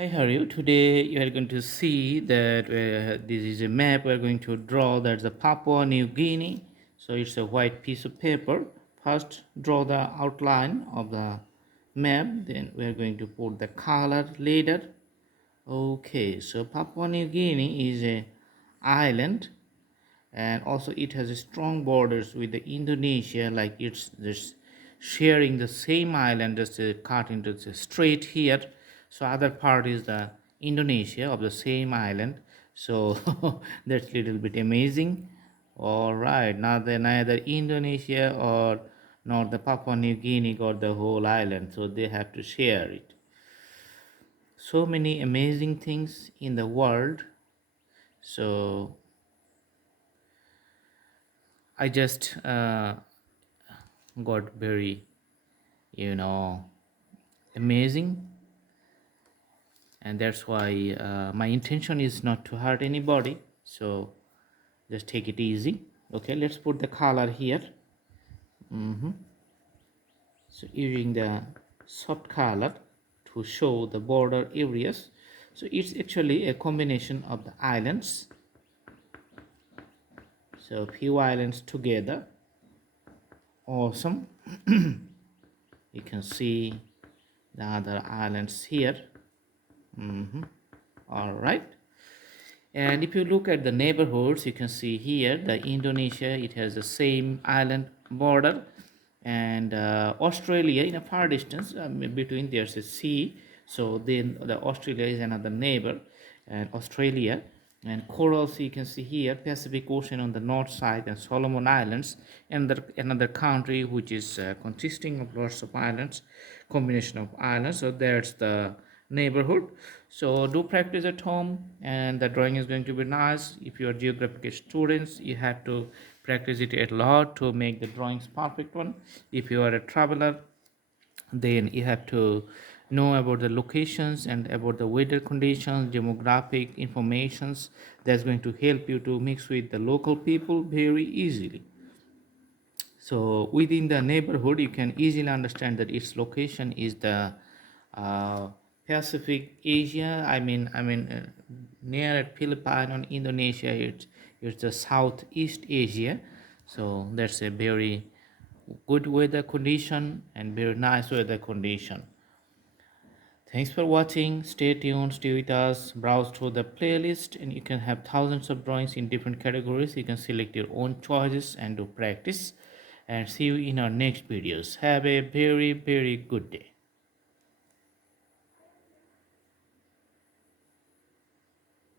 Hi, how are you? Today you are going to see that this is a map we are going to draw. That's the Papua New Guinea. So it's a white piece of paper. First, draw the outline of the map. Then we are going to put the color later. Okay, so Papua New Guinea is a island, and also it has a strong borders with the Indonesia. Like it's just sharing the same island, just cut into the straight here. So other part is the Indonesia of the same island. So that's little bit amazing. All right, now the neither Indonesia or nor the Papua New Guinea got the whole island, so they have to share it. So many amazing things in the world. So I just got very, you know, amazing, and that's why my intention is not to hurt anybody. So just take it easy. Okay, let's put the color here. So using the soft color to show the border areas. So it's actually a combination of the islands. So few islands together. Awesome. You can see the other islands here. All right. And if you look at the neighborhoods, you can see here the Indonesia, it has the same island border, and Australia in a far distance, between there's a sea. So then the Australia is another neighbor, and Australia. And corals, you can see here Pacific Ocean on the north side, and Solomon Islands, and another country which is consisting of lots of islands, combination of islands. So there's the neighborhood. So do practice at home, and the drawing is going to be nice. If you are geographic students, you have to practice it a lot to make the drawings perfect one. If you are a traveler, then you have to know about the locations and about the weather conditions, demographic informations. That's going to help you to mix with the local people very easily. So within the neighborhood, you can easily understand that its location is the uh, Pacific Asia. Near at Philippines and Indonesia, it's the Southeast Asia. So that's a very good weather condition and very nice weather condition. Thanks for watching. Stay tuned, stay with us, browse through the playlist, and you can have thousands of drawings in different categories. You can select your own choices and do practice. And see you in our next videos. Have a very, very good day.